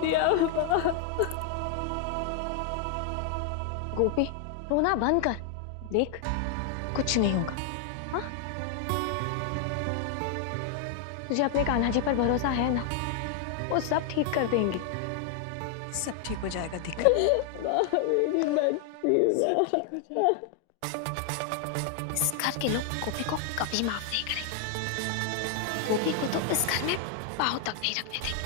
विद्या। गोपी रोना बंद कर, देख कुछ नहीं होगा। हाँ, तुझे अपने कान्हा जी पर भरोसा है ना? वो सब ठीक कर देंगे। सब ठीक हो जाएगा दीका। मेरी बच्ची। इस घर के लोग गोपी को कभी माफ नहीं करेंगे। गोपी को तो इस घर में पाँव तक नहीं रखने देंगे।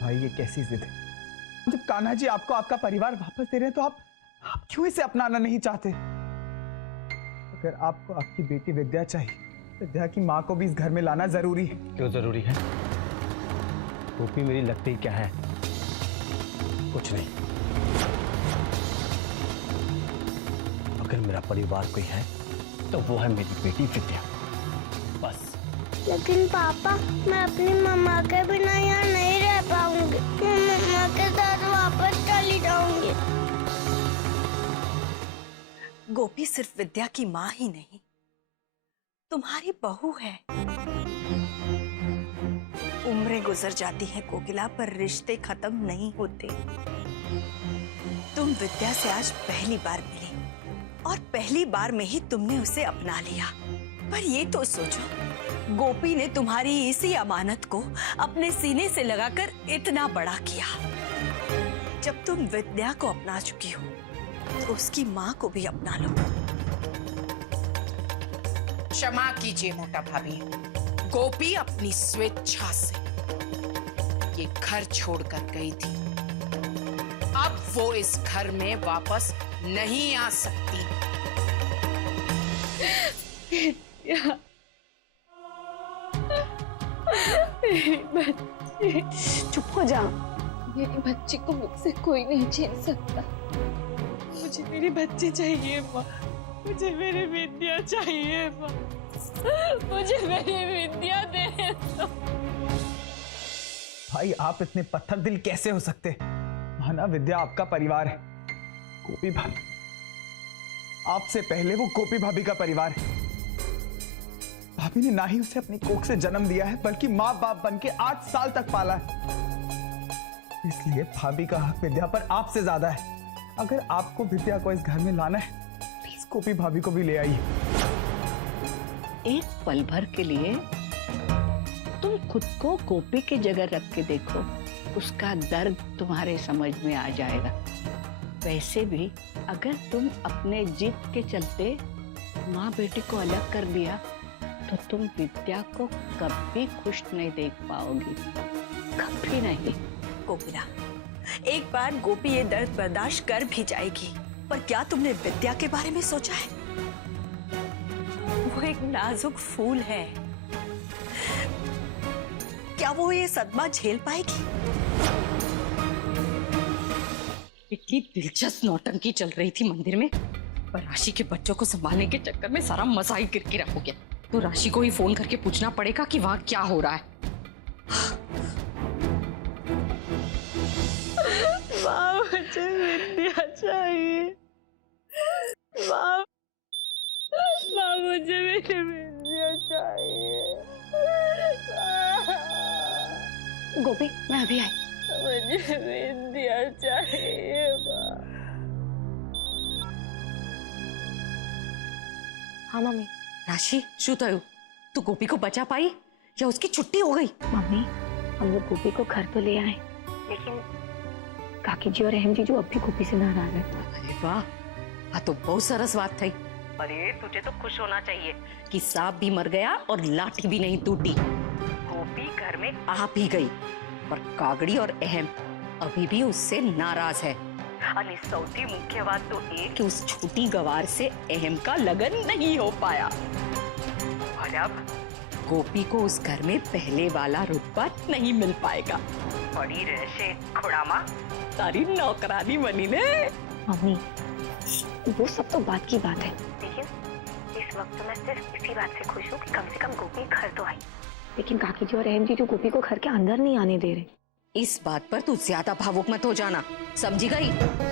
भाई ये कैसी जिद है? जब कान्हा जी आपको आपका परिवार वापस दे रहे हैं तो आप क्यों इसे अपनाना नहीं चाहते? अगर आपको आपकी बेटी विद्या चाहिए, विद्या की माँ को भी इस घर में लाना जरूरी है। क्यों जरूरी है? गोपी मेरी लगती क्या है? कुछ नहीं। अगर मेरा परिवार कोई है तो वो है मेरी बेटी विद्या, बस। लेकिन पापा, मैं अपनी मम्मा के बिना यहाँ नहीं रह पाऊंगी। मैं मम्मा के साथ वापस चली जाऊंगी। गोपी सिर्फ विद्या की माँ ही नहीं, तुम्हारी बहू है। उम्रें गुजर जाती हैं कोकिला, पर रिश्ते खत्म नहीं होते। तुम विद्या से आज पहली बार मिली और पहली बार में ही तुमने उसे अपना लिया। पर ये तो सोचो, गोपी ने तुम्हारी इसी अमानत को अपने सीने से लगाकर इतना बड़ा किया। जब तुम विद्या को अपना चुकी हो तो उसकी माँ को भी अपना लो। क्षमा कीजिए मोटा भाभी, गोपी अपनी स्वेच्छा से ये घर छोड़कर गई थी। अब वो इस घर में वापस नहीं आ सकती। मेरी बच्ची, चुप हो जा। मेरी बच्ची को मुझसे कोई नहीं छीन सकता। मुझे मेरी बच्ची चाहिए माँ, मुझे मेरी विद्या चाहिए माँ, मुझे मेरी विद्या दे दो। भाई आप इतने पत्थर दिल कैसे हो सकते? माना विद्या आपका परिवार है, गोपी भाभी आपसे पहले वो गोपी भाभी का परिवार है। भाभी ने ना ही उसे अपनी कोख से जन्म दिया है, बल्कि माँ बाप बन के 8 साल तक पाला है। इसलिए भाभी का हक विद्या पर आपसे ज्यादा है। अगर आपको विद्या को इस घर में लाना है, प्लीज गोपी भाभी को भी ले आइए। एक पल भर के लिए तुम खुद को गोपी की जगह रख के देखो, उसका दर्द तुम्हारे समझ में आ जाएगा। वैसे भी अगर तुम अपने जिद के चलते माँ बेटी को अलग कर दिया तो तुम विद्या को कभी खुश नहीं देख पाओगी, कभी नहीं। कोकिला, एक बार गोपी ये दर्द बर्दाश्त कर भी जाएगी, पर क्या तुमने विद्या के बारे में सोचा है? वो एक नाजुक फूल है, क्या वो ये सदमा झेल पाएगी? इतनी दिलचस्प नौटंकी चल रही थी मंदिर में, पर राशि के बच्चों को संभालने के चक्कर में सारा मजा ही किरकिरा हो गया। तो राशि को ही फोन करके पूछना पड़ेगा कि वहां क्या हो रहा है। माँ, मुझे विद्या चाहिए माँ, माँ मुझे मेरी विद्या चाहिए। गोपी मैं अभी आई। मुझे विद्या चाहिए माँ। हाँ मम्मी। राशि શું થયું? तू गोपी को बचा पाई या उसकी छुट्टी हो गई? मम्मी हम लोग गोपी को घर तो ले आए, लेकिन काकी जी और अहम जी जो अब भी गोपी से नाराज है। अरे वाह, हाँ तो बहुत सरस बात थी। अरे तुझे तो खुश होना चाहिए कि सांप भी मर गया और लाठी भी नहीं टूटी। गोपी घर में आ भी गई, पर कागड़ी और अहम अभी भी उससे नाराज है। और सौथी मुख्य बात तो ये कि उस छोटी गवार से अहम का लगन नहीं हो पाया। और अब गोपी को उस घर में पहले वाला रुतबा नहीं मिल पाएगा। बड़ी रहसे खुड़ामा तारी नौकरानी बनी ने। मम्मी वो सब तो बात की बात है, लेकिन इस वक्त तो मैं सिर्फ इसी बात से खुश हूँ कि कम से कम गोपी घर तो आई। लेकिन काकी जी और अहम जी जो गोपी को घर के अंदर नहीं आने दे रहे। इस बात पर तू ज्यादा भावुक मत हो जाना, समझी गई?